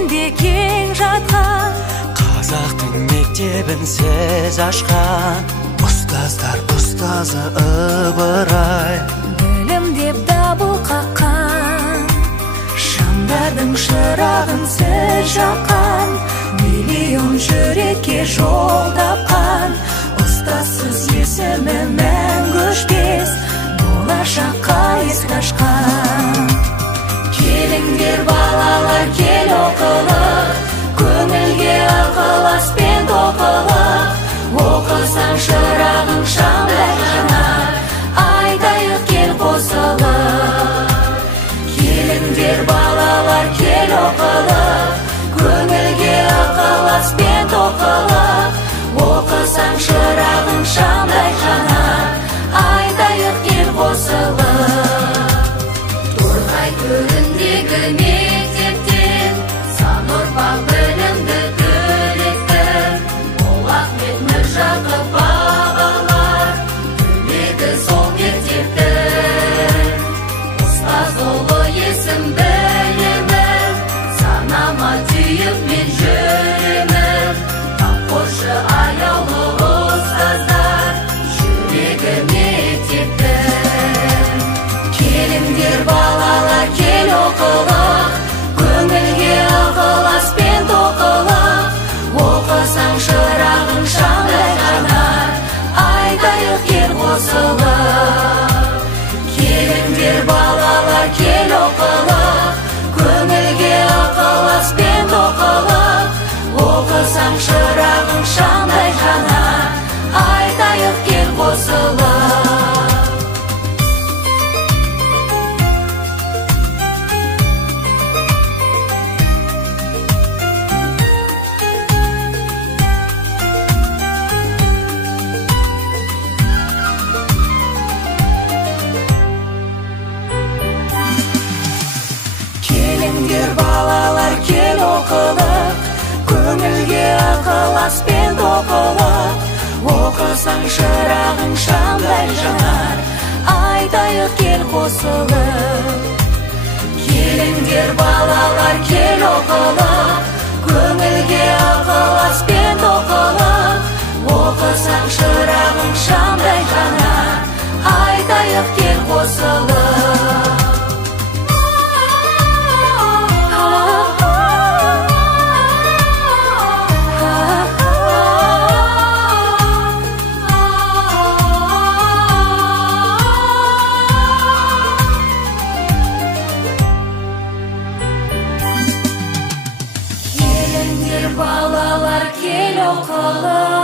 жерінде кең жатқан қазақтың мектебін сіз ашқан ұстаздар ұстазы ыбырай, білім деп дабыл қаққан шамдардың шырағын сіз жаққан, миллион жүрекке жол тапқан ұстазсыз есімі мәңгі өшпес, болашаққа есік ашқан. Келіңдер балалар, кел оқылық, көңілге ықыласпен тоқылық, оқысаң шырағың шамдай жанар, айтайық кел қосылып. Келіңдер балалар, кел оқылық, көңілге ықыласпен тоқылық, оқысаң шырағың шамдай жанар, айтайық кел қосылып. Торғай төріндегі мектептен сан ұрпақ білімді түлетті, ол Ахмет Міржақып бабалар түледі сол мектепті. Ұстаз ұлы есім білемін, санама түйіп мен жүремін, қамқоршы аяулы ұстаздар жүрегі мектепті. Келіңдер балалар, кел оқылық, көңілге ықыласпен тоқылық, оқысаң шырағың шамдай жанар, айтайық кел қосылып. Келіңдер балалар, кел оқылық, көңілге ықыласпен тоқылық, оқысаң шырағың шамдай жанар, айтайық кел қосылып. Келіңдер балалар, кел оқылық, көңілге ықыласпен тоқылық, оқысаң шырағың шамдай жанар, айтайық кел қосылып. Келіңдер балалар, кел оқылық, көңілге ықыласпен тоқылық, оқысаң шырағың шамдай жанар, айтайық кел қосылып. Балалар, кел оқылық.